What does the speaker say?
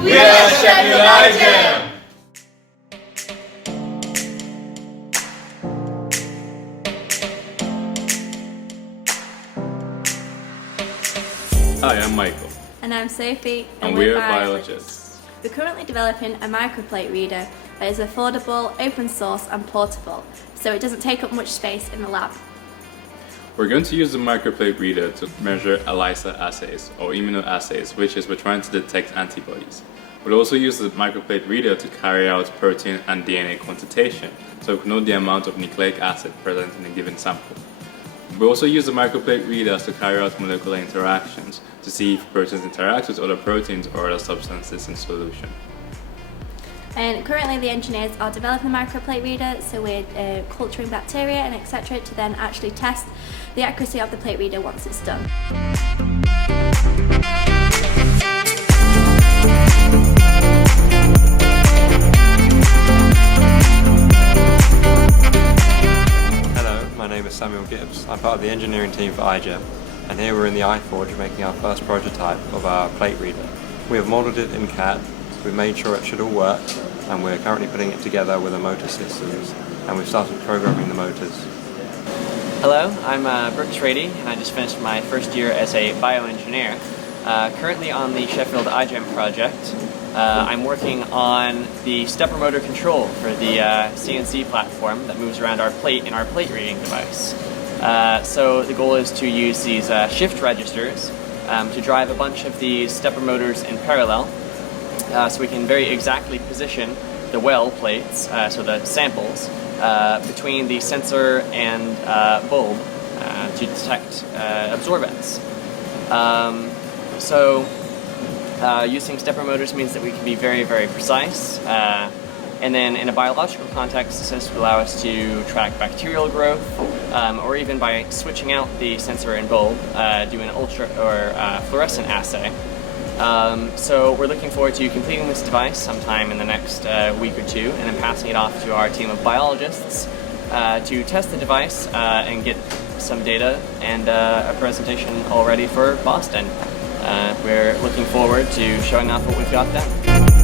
We are Sheffield iGEM! Hi, I'm Michael. And I'm Sophie, And we're biologists. We're currently developing a microplate reader that is affordable, open source and portable, so it doesn't take up much space in the lab. We're going to use the microplate reader to measure ELISA assays, or immunoassays, which is we're trying to detect antibodies. We'll also use the microplate reader to carry out protein and DNA quantitation, so we can know the amount of nucleic acid present in a given sample. We also use the microplate readers to carry out molecular interactions to see if proteins interact with other proteins or other substances in solution. And currently the engineers are developing a microplate reader, so we're culturing bacteria and etc. to then actually test the accuracy of the plate reader once it's done. My name is Samuel Gibbs. I'm part of the engineering team for iGEM, and here we're in the iForge making our first prototype of our plate reader. We have modelled it in CAD, we've made sure it should all work, and we're currently putting it together with the motor systems, and we've started programming the motors. Hello, I'm Brooks Rady, and I just finished my first year as a bioengineer. Currently on the Sheffield iGEM project, I'm working on the stepper motor control for the CNC platform that moves around our plate in our plate reading device. So the goal is to use these shift registers to drive a bunch of these stepper motors in parallel, so we can very exactly position the well plates, so the samples, between the sensor and bulb to detect absorbance. Using stepper motors means that we can be very, very precise. And then in a biological context, this will allow us to track bacterial growth, or even by switching out the sensor and bulb, do an ultra or fluorescent assay. So we're looking forward to completing this device sometime in the next week or two, and then passing it off to our team of biologists to test the device and get some data and a presentation all ready for Boston. We're looking forward to showing off what we've got then.